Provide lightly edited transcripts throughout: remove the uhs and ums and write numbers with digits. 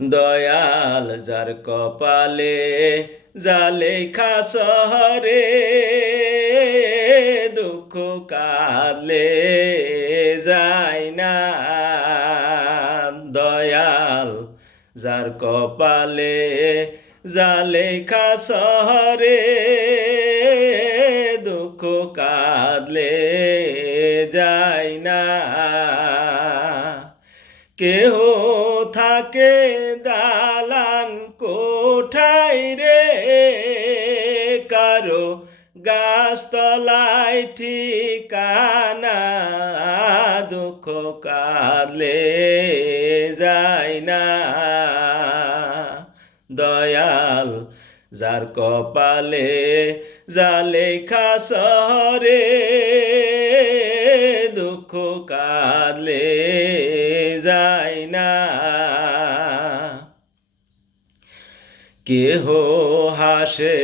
দয়াল যার কপালে জালেখা শহরে দুঃখ কালে যায় না। দয়াল যার কপালে জালেখা শহরে দুঃখ কাঁদলে যায় না। কেহ থাকে দালান কোঠায় রে, কারো গাছতলায় ঠিকানা, দুঃখ কাঁদলে যায় না। দয়াল যার কপালে জালেখা শহরে দুঃখ কাঁদলে যায় না। কেহ হাসে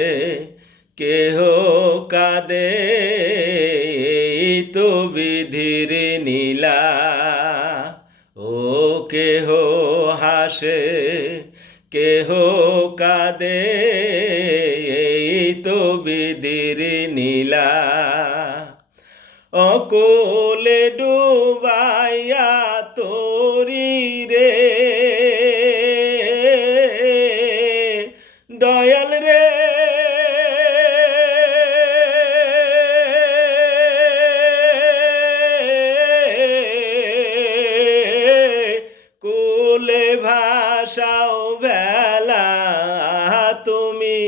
কেহ কাঁদে, তো বিধির নীলা। ও কেহ হাসে কেহ কাঁদে, তো বিধির নীলা। অকলে ডুবাইয়া তোরি রে, দয়াল রে কুলে ভাষাও ভেলা, তুমি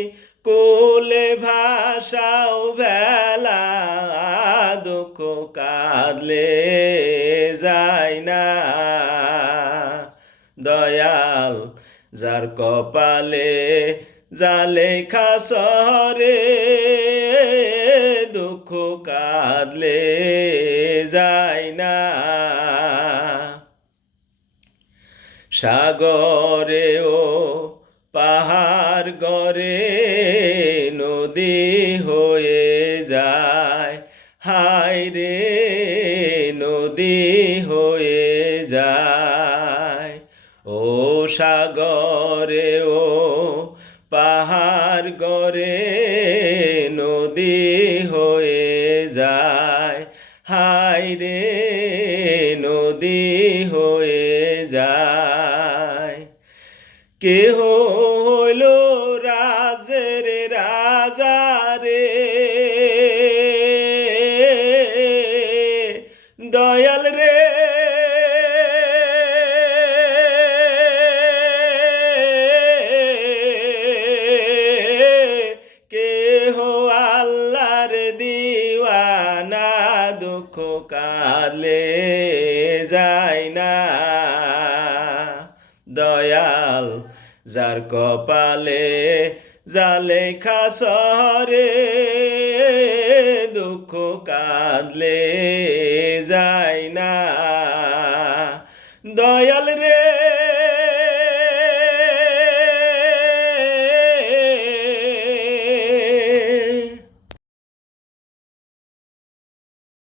কুলে ভাষাও ভেলা, দুঃখ কাঁদলে যায় না। দয়াল যার কপালে জালেখা শহরে দুঃখ কাঁদলে যায় না। সাগরে ও পাহাড় গড়ে নদী হয়ে যায়, হায় রে নদী হয়ে যায়। ও সাগরে ও পাহাড় গড়ে নদী হয়ে যায়, হায় রে নদী হয়ে যায়। কেহ হইল রাজের রাজা রে, দয়াল রে কেহ আল্লাহর দিওয়ানা, দুঃখ কাঁদলে যায় না। দয়াল যার কপালে জালেখা শহরে দুঃখ কাঁদলে যায় না। দয়াল রে